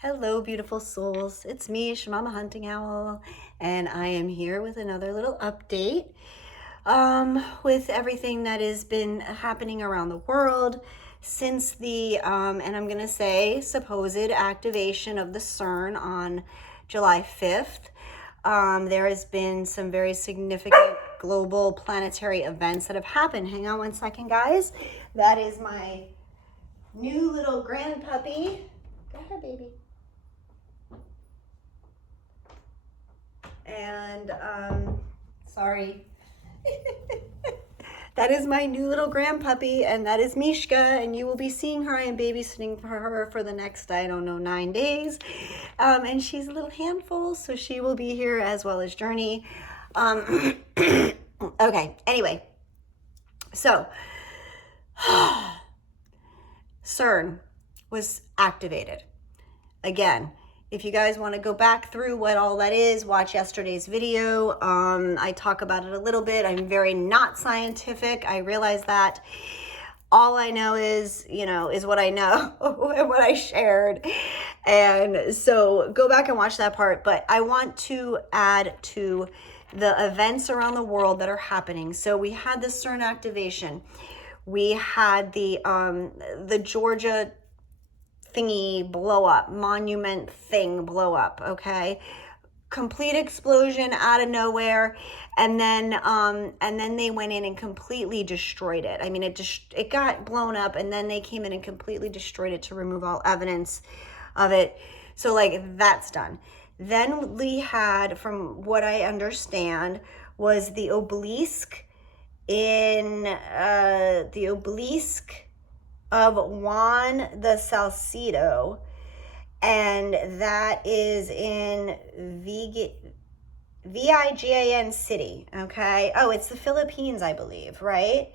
Hello, beautiful souls. It's me, Shamama Hunting Owl, and I am here with another little update with everything that has been happening around the world since the, and I'm going to say, supposed activation of the CERN on July 5th. There has been some very significant global planetary events that have happened. Hang on one second, guys. That is my new little grand puppy. Go ahead, baby. And sorry. That is my new little grandpuppy, and that is Mishka, and you will be seeing her. I am babysitting for her for the next, 9 days. And she's a little handful, so she will be here as well as Journey. Okay, anyway. So, CERN was activated. Again, if you guys want to go back through what all that is, watch yesterday's video. I talk about it a little bit. I'm very not scientific. I realize that. All I know is, is what I know and what I shared. And so go back and watch that part. But I want to add to the events around the world that are happening. So we had the CERN activation. We had the Georgia thingy blow up, monument thing blow up, okay? Complete explosion out of nowhere, and then they went in and completely destroyed it. I mean, it got blown up, and then they came in and completely destroyed it to remove all evidence of it. So that's done. Then we had, from what I understand, was the obelisk of Juan the Salcido, and that is in Vigan City, okay? Oh, it's the Philippines, I believe, right?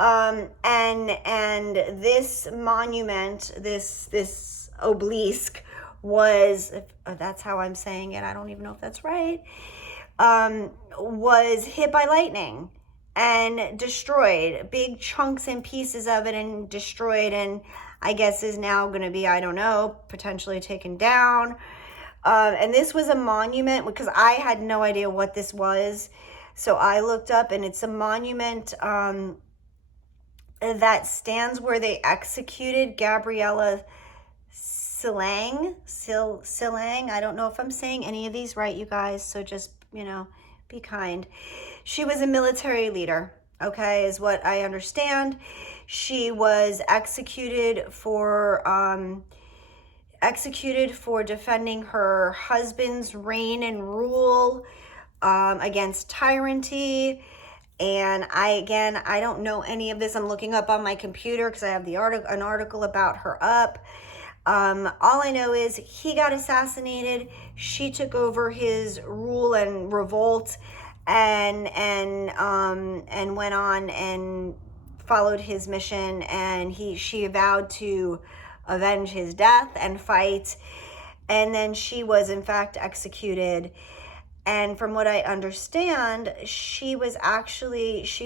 And this monument, this obelisk was, that's how I'm saying it, I don't even know if that's right, was hit by lightning and destroyed, big chunks and pieces of it, and destroyed, and I guess is now going to be, I don't know, potentially taken down. And this was a monument, because I had no idea what this was. So I looked up, and it's a monument that stands where they executed Gabriella Silang. I don't know if I'm saying any of these right, you guys, so just, be kind. She was a military leader, okay, is what I understand. She was executed for defending her husband's reign and rule against tyranny. And I don't know any of this. I'm looking up on my computer because I have an article about her up. All I know is he got assassinated. She took over his rule and revolt, and went on and followed his mission. And she vowed to avenge his death and fight. And then she was in fact executed. And from what I understand, she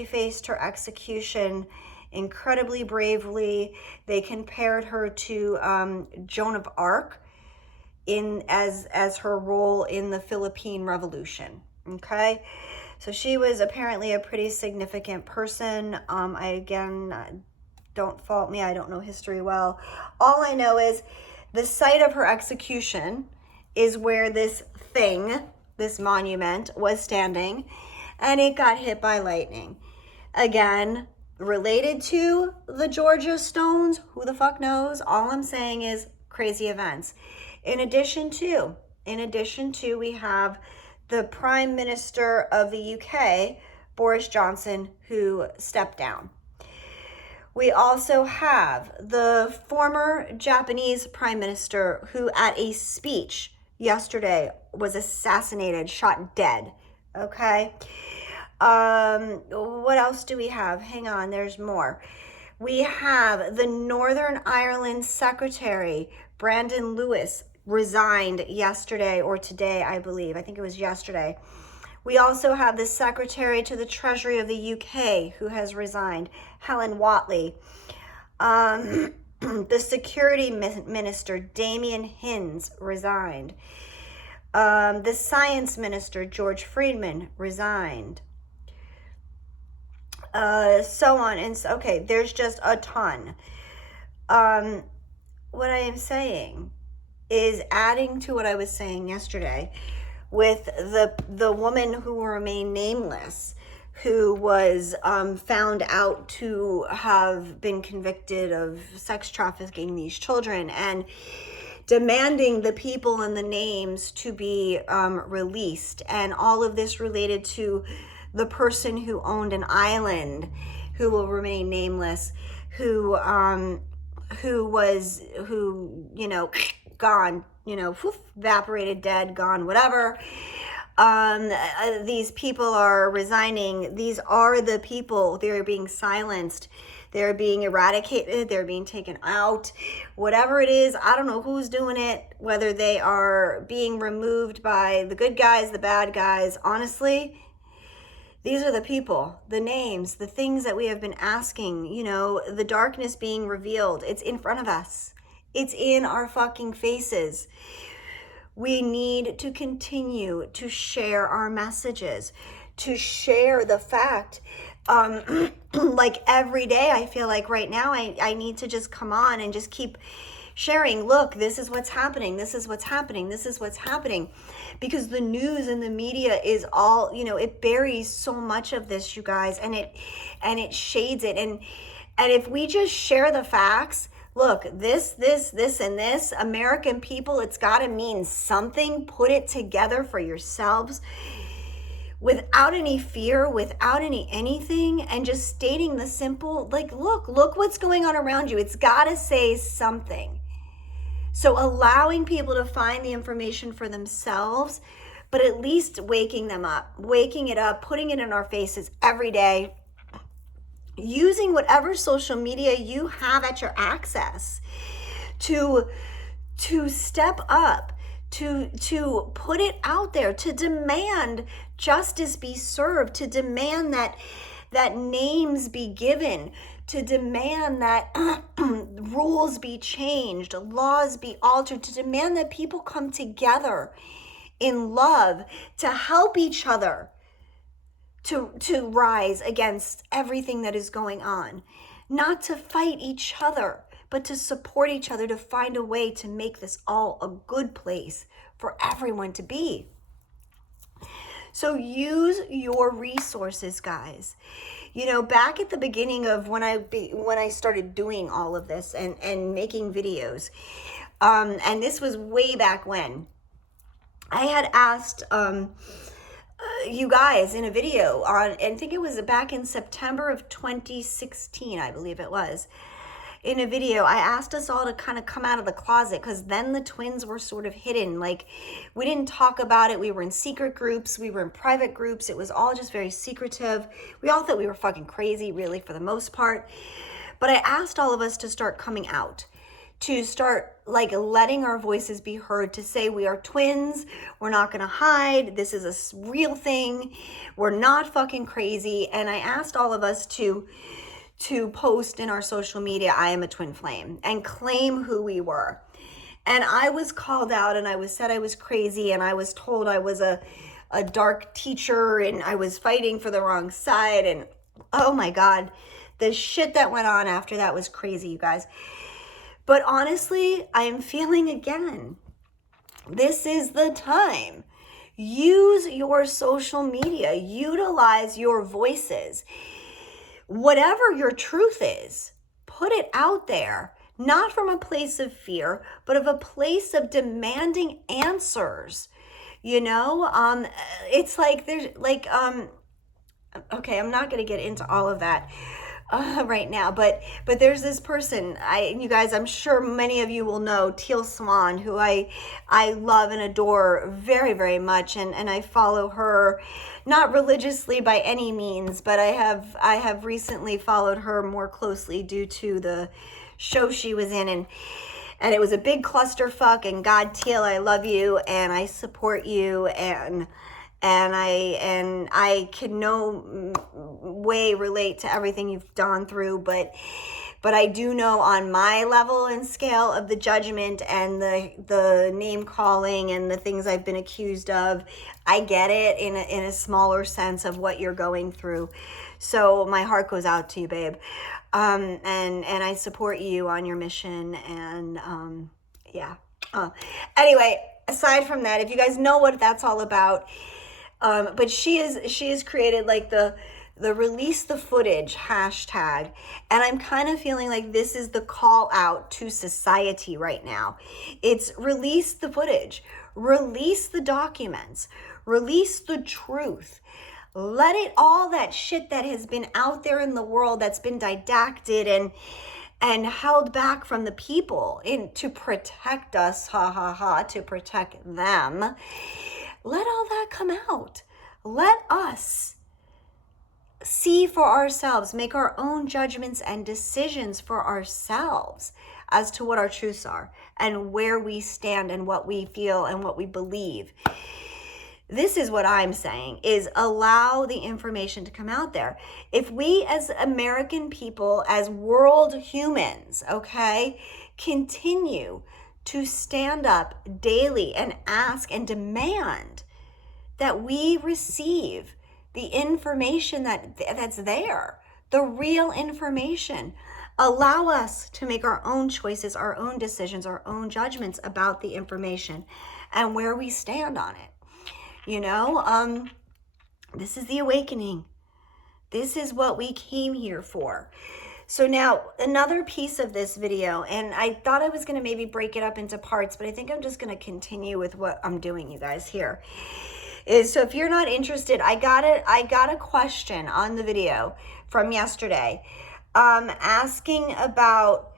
faced her execution incredibly bravely. They compared her to Joan of Arc as her role in the Philippine Revolution. Okay, so she was apparently a pretty significant person. Don't fault me, I don't know history well. All I know is the site of her execution is where this monument was standing, and it got hit by lightning. Again, related to the Georgia stones, who the fuck knows? All I'm saying is crazy events. In addition to, we have the Prime Minister of the UK, Boris Johnson, who stepped down. We also have the former Japanese Prime Minister who, at a speech yesterday, was assassinated, shot dead. Okay. What else do we have? Hang on, there's more. We have the Northern Ireland Secretary, Brandon Lewis, resigned yesterday or today, I believe. I think it was yesterday. We also have the Secretary to the Treasury of the UK who has resigned, Helen Whatley. The security minister, Damian Hinds, resigned. The science minister, George Friedman, resigned. So on. And so, okay, there's just a ton. What I am saying is adding to what I was saying yesterday with the woman who will remain nameless, who was found out to have been convicted of sex trafficking these children, and demanding the people and the names to be released. And all of this related to the person who owned an island, who will remain nameless, who you know, gone, you know, evaporated, dead, gone, whatever. These people are resigning. These are the people. They're being silenced. They're being eradicated. They're being taken out. Whatever it is, I don't know who's doing it, whether they are being removed by the good guys, the bad guys. Honestly, these are the people, the names, the things that we have been asking, you know, the darkness being revealed. It's in front of us. It's in our fucking faces. We need to continue to share our messages, to share the fact. Like every day, I feel like right now I need to just come on and just keep sharing. Look, this is what's happening. This is what's happening. This is what's happening. Because the news and the media is all, you know, it buries so much of this, you guys, and it shades it. And if we just share the facts, look, this, and this, American people, it's got to mean something. Put it together for yourselves without any fear, without anything, and just stating the simple, like, look what's going on around you. It's got to say something. So allowing people to find the information for themselves, but at least waking them up, waking it up, putting it in our faces every day, using whatever social media you have at your access to step up, to put it out there, to demand justice be served, to demand that names be given, to demand that rules be changed, laws be altered, to demand that people come together in love to help each other to rise against everything that is going on, not to fight each other, but to support each other, to find a way to make this all a good place for everyone to be. So use your resources, guys. You know, back at the beginning of when I started doing all of this and making videos, and this was way back when, I had asked you guys in a video on, I think it was back in September of 2016, I believe it was. In a video, I asked us all to kind of come out of the closet, because then the twins were sort of hidden. Like, we didn't talk about it. We were in secret groups. We were in private groups. It was all just very secretive. We all thought we were fucking crazy, really, for the most part. But I asked all of us to start coming out, to start like letting our voices be heard, to say we are twins. We're not going to hide. This is a real thing. We're not fucking crazy. And I asked all of us to post in our social media, I am a twin flame, and claim who we were. And I was called out, and I was said I was crazy, and I was told I was a dark teacher, and I was fighting for the wrong side. And oh my God, the shit that went on after that was crazy, you guys. But honestly, I am feeling again, this is the time. Use your social media, utilize your voices. Whatever your truth is, put it out there, not from a place of fear, but of a place of demanding answers. You know, it's like there's like, okay, I'm not going to get into all of that right now, but there's this person, you guys, I'm sure many of you will know, Teal Swan, who I love and adore very, very much, and I follow her, not religiously by any means, but I have recently followed her more closely due to the show she was in, and it was a big clusterfuck. And God, Teal, I love you and I support you, and I can no way relate to everything you've gone through, but But I do know on my level and scale of the judgment and the name calling and the things I've been accused of, I get it in a smaller sense of what you're going through. So my heart goes out to you, babe. And I support you on your mission. And yeah. Anyway, aside from that, if you guys know what that's all about, but she has created like the release the footage hashtag, and I'm kind of feeling like this is the call out to society right now. It's release the footage, release the documents, release the truth. Let it, all that shit that has been out there in the world that's been didacted and held back from the people to protect us, to protect them. Let all that come out. Let us see for ourselves, make our own judgments and decisions for ourselves as to what our truths are and where we stand and what we feel and what we believe. This is what I'm saying, is allow the information to come out there. If we as American people, as world humans, okay, continue to stand up daily and ask and demand that we receive the information that's there, the real information, allow us to make our own choices, our own decisions, our own judgments about the information and where we stand on it. You know, this is the awakening. This is what we came here for. So now another piece of this video, and I thought I was going to maybe break it up into parts, but I think I'm just going to continue with what I'm doing, you guys, here. Is, so if you're not interested, I got a question on the video from yesterday, asking about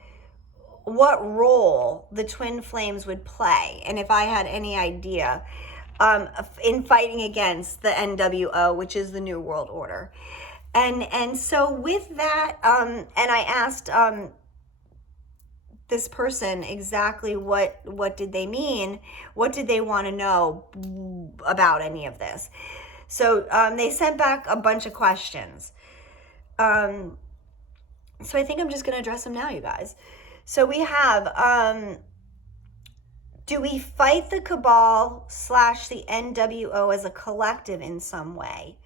what role the twin flames would play, and if I had any idea in fighting against the NWO, which is the New World Order. And so with that, and I asked this person exactly what did they mean, what did they want to know about any of this. So they sent back a bunch of questions. So I think I'm just going to address them now, you guys. So we have, do we fight the cabal / the NWO as a collective in some way?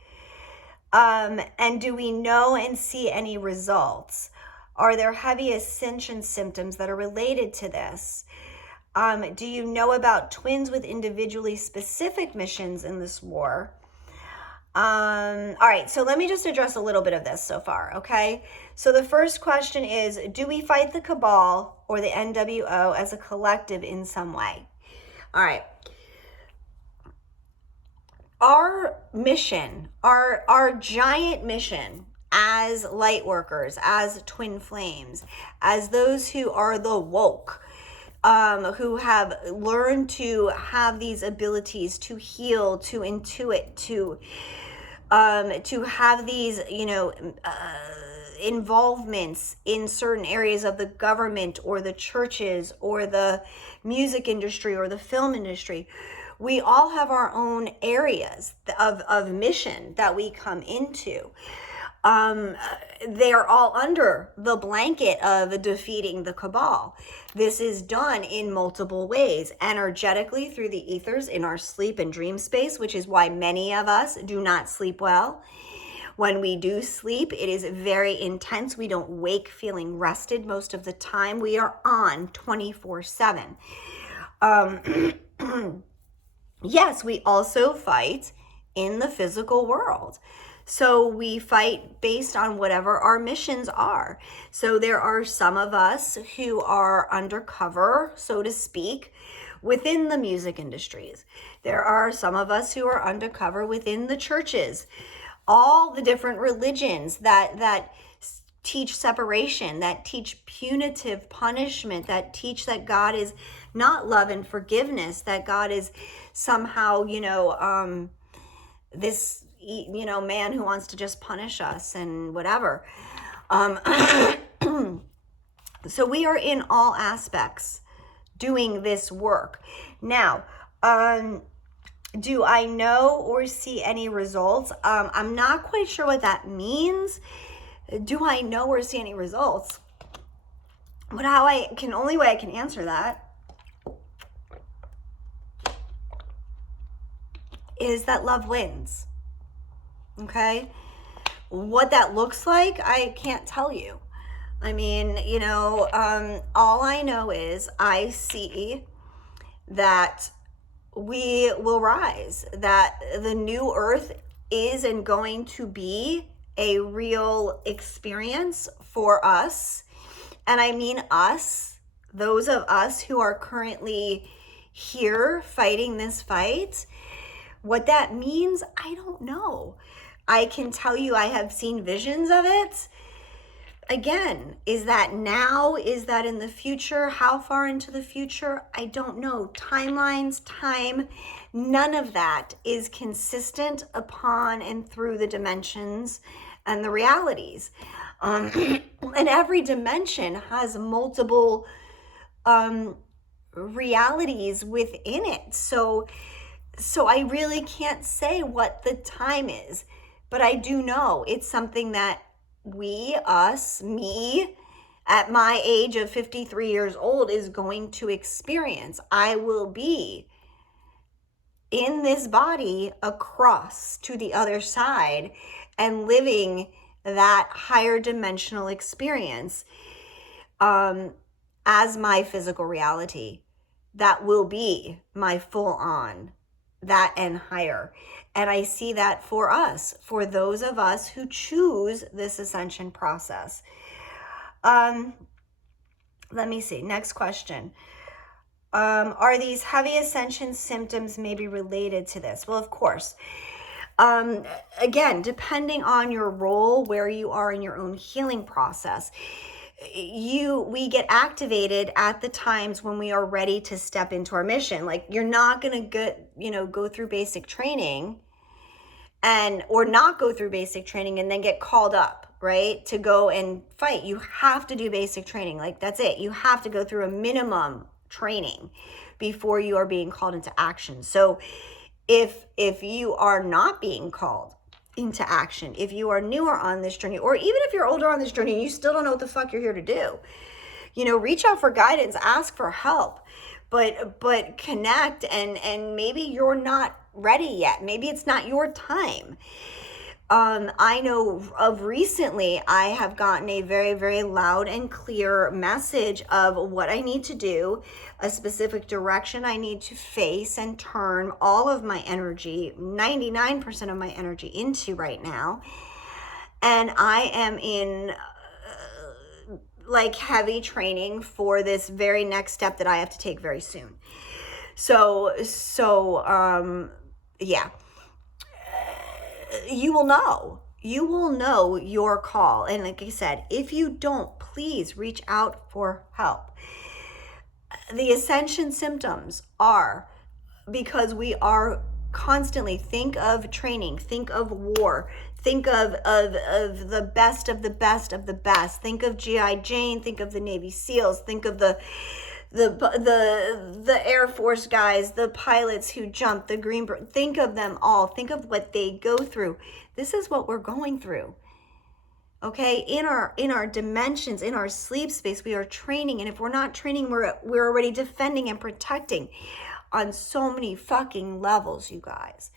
And do we know and see any results? Are there heavy ascension symptoms that are related to this? Do you know about twins with individually specific missions in this war? All right, so let me just address a little bit of this so far, okay? So the first question is, do we fight the cabal or the NWO as a collective in some way? All right. Our mission, our giant mission as light workers, as twin flames, as those who are the woke, who have learned to have these abilities to heal, to intuit, to have these, involvements in certain areas of the government or the churches or the music industry or the film industry. We all have our own areas of mission that we come into. They're all under the blanket of defeating the cabal. This is done in multiple ways, energetically through the ethers in our sleep and dream space, which is why many of us do not sleep well. When we do sleep, it is very intense. We don't wake feeling rested most of the time. We are on 24/7. Yes, we also fight in the physical world. So we fight based on whatever our missions are. So there are some of us who are undercover, so to speak, within the music industries. There are some of us who are undercover within the churches. All the different religions that teach separation, that teach punitive punishment, that teach that God is not love and forgiveness, that God is somehow, this, man who wants to just punish us and whatever. So we are in all aspects doing this work. Now, do I know or see any results? I'm not quite sure what that means. Do I know or see any results? But only way I can answer that is that love wins. Okay? What that looks like, I can't tell you. I mean, all I know is I see that we will rise, that the new earth is and going to be a real experience for us. And I mean us, those of us who are currently here fighting this fight. What that means, I don't know. I can tell you I have seen visions of it. Again, is that now? Is that in the future? How far into the future? I don't know. Timelines, time, none of that is consistent upon and through the dimensions and the realities. And every dimension has multiple realities within it. So I really can't say what the time is, but I do know it's something that me, at my age of 53 years old, is going to experience. I will be in this body across to the other side and living that higher dimensional experience as my physical reality. That will be my full on, that and higher. And I see that for us, for those of us who choose this ascension process. Let me see. Next question. Are these heavy ascension symptoms maybe related to this? Well, of course. Again, depending on your role, where you are in your own healing process, we get activated at the times when we are ready to step into our mission. Like, you're not going to go through basic training or not go through basic training and then get called up, right, to go and fight. You have to do basic training. Like, that's it. You have to go through a minimum training before you are being called into action. So if you are not being called into action, if you are newer on this journey, or even if you're older on this journey and you still don't know what the fuck you're here to do, reach out for guidance, ask for help, but connect, and maybe you're not ready yet. Maybe it's not your time. I know of recently, I have gotten a very, very loud and clear message of what I need to do, a specific direction I need to face and turn all of my energy, 99% of my energy, into right now. And I am in heavy training for this very next step that I have to take very soon. So yeah. You will know your call. And like I said, if you don't, please reach out for help. The ascension symptoms are because we are constantly, think of training, think of war, think of the best of the best of the best. Think of G.I. Jane, think of the Navy SEALs, think of the Air Force guys, the pilots who jump, the Greenberg. Think of them all. Think of what they go through. This is what we're going through. Okay, in our dimensions, in our sleep space, we are training, and if we're not training, we're already defending and protecting on so many fucking levels, you guys.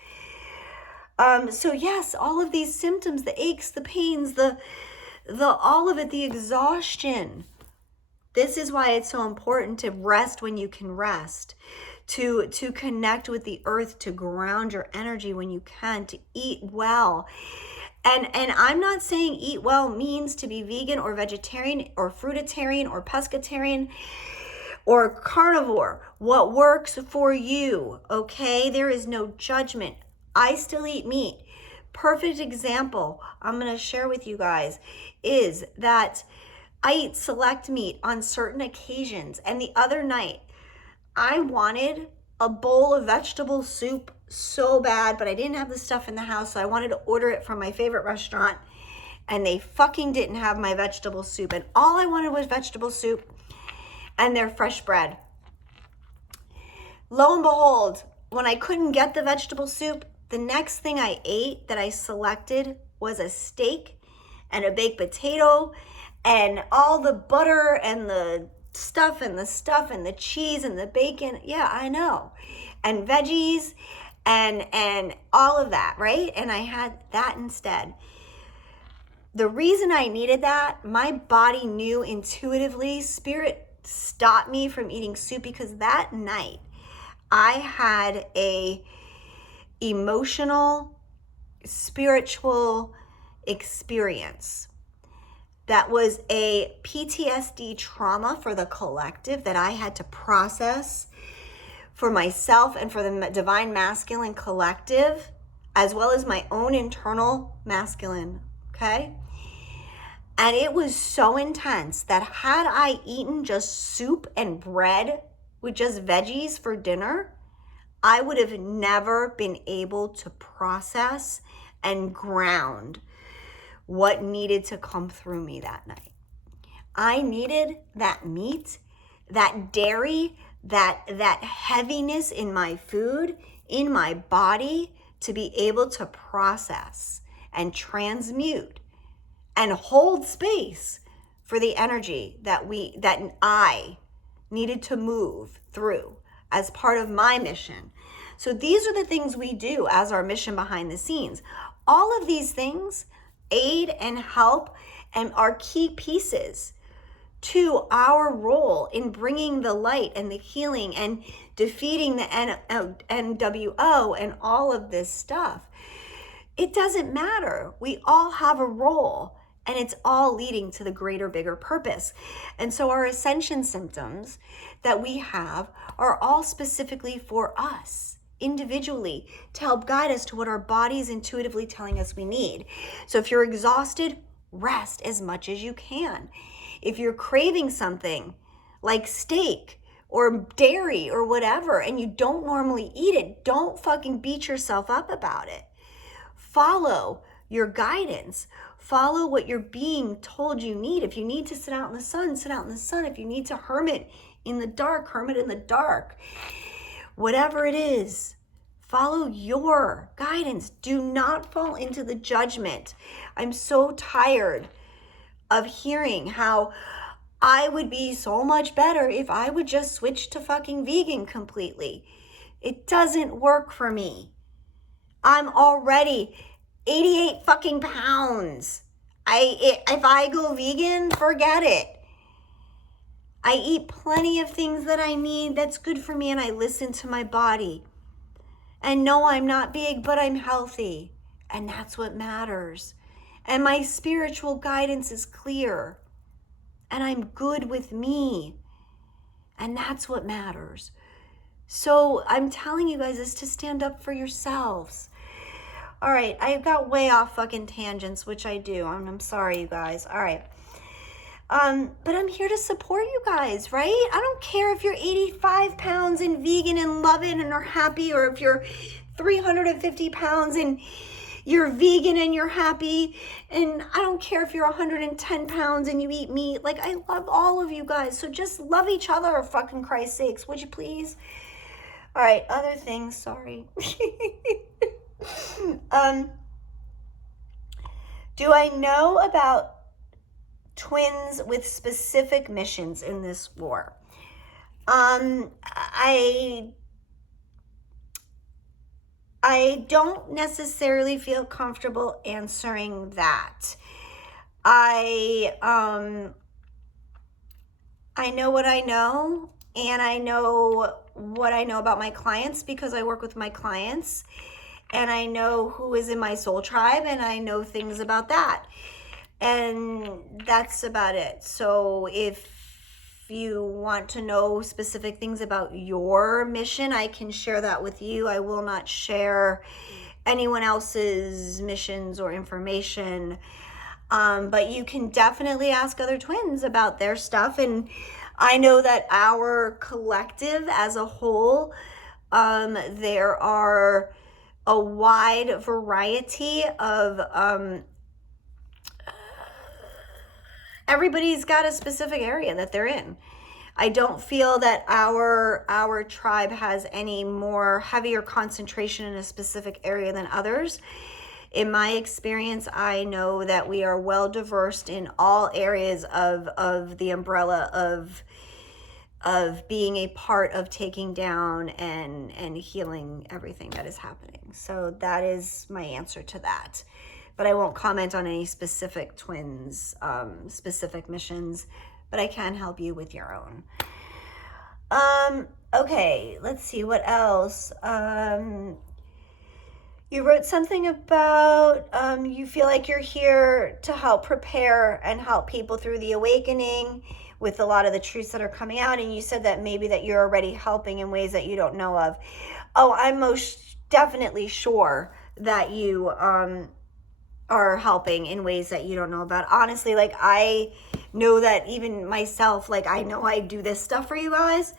So yes, all of these symptoms, the aches, the pains, the all of it, the exhaustion. This is why it's so important to rest when you can rest, to connect with the earth, to ground your energy when you can, to eat well. And I'm not saying eat well means to be vegan or vegetarian or fruitarian or pescatarian or carnivore. What works for you, okay? There is no judgment. I still eat meat. Perfect example I'm going to share with you guys is that I eat select meat on certain occasions. And the other night, I wanted a bowl of vegetable soup so bad, but I didn't have the stuff in the house, so I wanted to order it from my favorite restaurant, and they fucking didn't have my vegetable soup, and all I wanted was vegetable soup and their fresh bread. Lo and behold, when I couldn't get the vegetable soup, the next thing I ate that I selected was a steak and a baked potato and all the butter and the stuff and the cheese and the bacon. Yeah, I know. And veggies and all of that, right? And I had that instead. The reason I needed that, my body knew intuitively, spirit stopped me from eating soup, because that night I had a emotional, spiritual experience that was a PTSD trauma for the collective that I had to process for myself and for the divine masculine collective, as well as my own internal masculine, okay? And it was so intense that had I eaten just soup and bread with just veggies for dinner, I would have never been able to process and ground what needed to come through me that night. I needed that meat, that dairy, that heaviness in my food, in my body, to be able to process and transmute and hold space for the energy that I needed to move through as part of my mission. So these are the things we do as our mission behind the scenes. All of these things aid and help and are key pieces to our role in bringing the light and the healing and defeating the NWO and all of this stuff. It doesn't matter. We all have a role, and it's all leading to the greater, bigger purpose. And so our ascension symptoms that we have are all specifically for us individually to help guide us to what our body is intuitively telling us we need. So if you're exhausted, rest as much as you can. If you're craving something like steak or dairy or whatever, and you don't normally eat it, don't fucking beat yourself up about it. Follow your guidance. Follow what you're being told you need. If you need to sit out in the sun, sit out in the sun. If you need to hermit in the dark, hermit in the dark. Whatever it is, follow your guidance. Do not fall into the judgment. I'm so tired of hearing how I would be so much better if I would just switch to fucking vegan completely. It doesn't work for me. I'm already 88 fucking pounds. If I go vegan, forget it. I eat plenty of things that I need that's good for me, and I listen to my body. And no, I'm not big, but I'm healthy. And that's what matters. And my spiritual guidance is clear. And I'm good with me. And that's what matters. So I'm telling you guys this to stand up for yourselves. All right, I got way off fucking tangents, which I do. I'm sorry, you guys. All right. But I'm here to support you guys, right? I don't care if you're 85 pounds and vegan and love it and are happy, or if you're 350 pounds and you're vegan and you're happy. And I don't care if you're 110 pounds and you eat meat. Like, I love all of you guys. So just love each other, for fucking Christ's sakes. Would you please? All right, other things, sorry. Do I know about twins with specific missions in this war? I don't necessarily feel comfortable answering that. I know what I know, and I know what I know about my clients because I work with my clients, and I know who is in my soul tribe, and I know things about that. And that's about it. So if you want to know specific things about your mission, I can share that with you. I will not share anyone else's missions or information. But you can definitely ask other twins about their stuff. And I know that our collective as a whole, there are a wide variety of everybody's got a specific area that they're in. I don't feel that our tribe has any more heavier concentration in a specific area than others. In my experience, I know that we are well diversed in all areas of the umbrella of being a part of taking down and healing everything that is happening. So that is my answer to that. But I won't comment on any specific twins, specific missions, but I can help you with your own. Okay, let's see what else. You wrote something about you feel like you're here to help prepare and help people through the awakening with a lot of the truths that are coming out, and you said that maybe that you're already helping in ways that you don't know of. Oh, I'm most definitely sure that you are helping in ways that you don't know about. Honestly, like, I know that even myself, like, I know I do this stuff for you guys,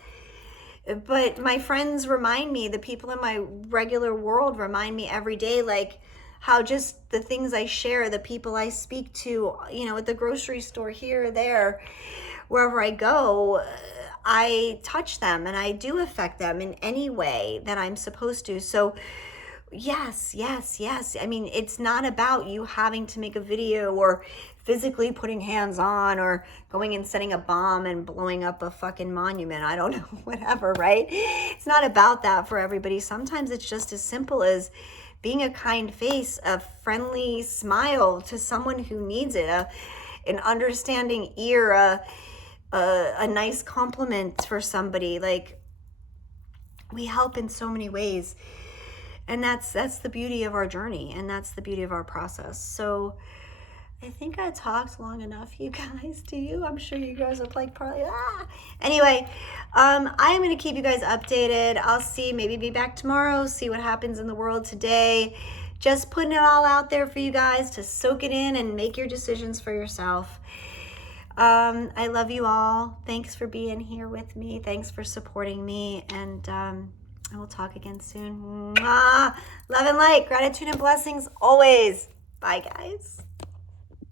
but my friends remind me, the people in my regular world remind me every day, like, how just the things I share, the people I speak to, you know, at the grocery store, here or there, wherever I go, I touch them and I do affect them in any way that I'm supposed to. So yes. I mean, it's not about you having to make a video or physically putting hands on or going and setting a bomb and blowing up a fucking monument. I don't know, whatever, right? It's not about that for everybody. Sometimes it's just as simple as being a kind face, a friendly smile to someone who needs it, an understanding ear, a nice compliment for somebody. Like, we help in so many ways. And that's the beauty of our journey, and that's the beauty of our process. So I think I talked long enough, you guys. Do you? I'm sure you guys are like probably, Anyway, I am going to keep you guys updated. I'll see, maybe be back tomorrow, see what happens in the world today. Just putting it all out there for you guys to soak it in and make your decisions for yourself. I love you all. Thanks for being here with me. Thanks for supporting me. And I will talk again soon. Mwah! Love and light, gratitude and blessings always. Bye, guys.